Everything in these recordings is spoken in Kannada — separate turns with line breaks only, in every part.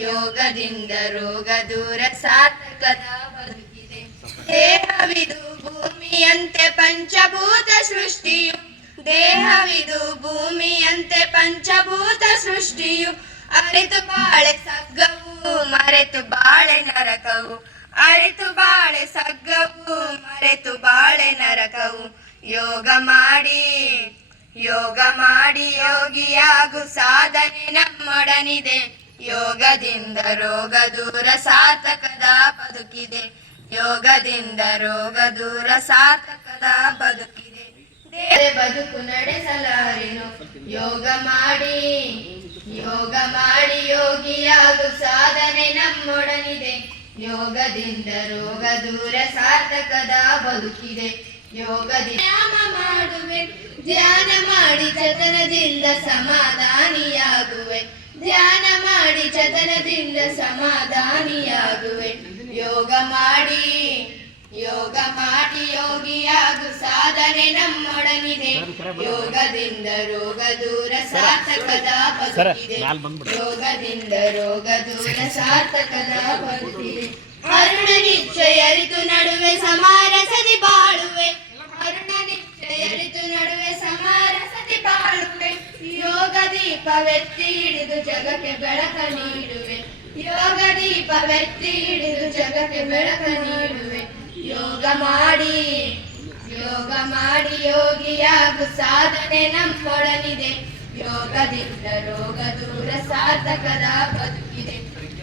ಯೋಗದಿಂದ ರೋಗ ದೂರ ಸಾರ್ಥಕದ ದೇಹವಿದು ಭೂಮಿಯಂತೆ ಪಂಚಭೂತ ಸೃಷ್ಟಿಯು. ದೇಹವಿದು ಭೂಮಿಯಂತೆ ಪಂಚಭೂತ ಸೃಷ್ಟಿಯು. ಅರಿತು ಬಾಳೆ ಸಗ್ಗವು, ಮರೆತು ಬಾಳೆ ನರಕವು. ಅರಿತು ಬಾಳೆ ಸಗ್ಗವು, ಮರೆತು ಬಾಳೆ ನರಕವು. ಯೋಗ ಮಾಡಿ ಯೋಗ ಮಾಡಿ ಯೋಗಿಯಾಗು ಸಾಧನೆ ನಮ್ಮೊಡನಿದೆ. ಯೋಗದಿಂದ ರೋಗ ದೂರ ಸಾರ್ಥಕದ ಬದುಕಿದೆ. ಯೋಗದಿಂದ ರೋಗ ದೂರ ಸಾರ್ಥಕದ ಬದುಕಿದೆ. ದೇವರ ಬದುಕು ನಡೆಸಲಾರೆನು. ಯೋಗ ಮಾಡಿ ಯೋಗ ಮಾಡಿ ಯೋಗಿಯಾಗು ಸಾಧನೆ ನಮ್ಮೊಡನಿದೆ. ಯೋಗದಿಂದ ರೋಗ ದೂರ ಸಾರ್ಥಕದ ಬದುಕಿದೆ. ಯೋಗದಿಂದ ಧ್ಯಾನ ಮಾಡುವೆ. ಧ್ಯಾನ ಮಾಡಿ ಚತನದಿಂದ ಸಮಾಧಾನಿಯಾಗುವೆ. ಧ್ಯಾನ ಚತನದಿಂದ ಸಮಾಧಾನಿಯಾಗುವೆ. ಯೋಗ ಮಾಡಿ ಯೋಗ ಮಾಡಿ ಯೋಗಿಯಾಗು ಸಾಧನೆ ನಮ್ಮೊಡನಿದೆ. ಯೋಗದಿಂದ ರೋಗ ದೂರ ಸಾರ್ಥಕದ ಬದುಕಿದೆ. ಯೋಗದಿಂದ ರೋಗ ದೂರ ಸಾರ್ಥಕದ ಬದುಕಿದೆ. ದೀಪವೆತ್ತಿ ಹಿಡಿದು ಜಗಕ್ಕೆ ಬೆಳಕ ನೀಡುವೆ. ಯೋಗ ದೀಪವೆತ್ತಿ ಹಿಡಿದು ಜಗಕ್ಕೆ ಬೆಳಕ ನೀಡುವೆ. ಯೋಗ ಮಾಡಿ ಯೋಗ ಮಾಡಿ ಯೋಗಿಯಾಗು ಸಾಧನೆ ನಮ್ಮೊಡನಿದೆ ಯೋಗದಿಂದ ರೋಗ ದೂರ ಸಾರ್ಥಕದ ಬದುಕಿದೆ.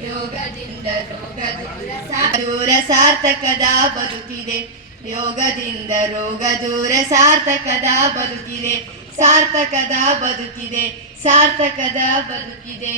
ಯೋಗದಿಂದ ರೋಗ ದೂರ ದೂರ ಸಾರ್ಥಕದ ಬದುಕಿದೆ. ಯೋಗದಿಂದ ರೋಗ ದೂರ ಸಾರ್ಥಕದ ಬದುಕಿದೆ. ಸಾರ್ಥಕದ ಬದುಕಿದೆ ಸಾರ್ಥಕದ ಬದುಕಿದೆ.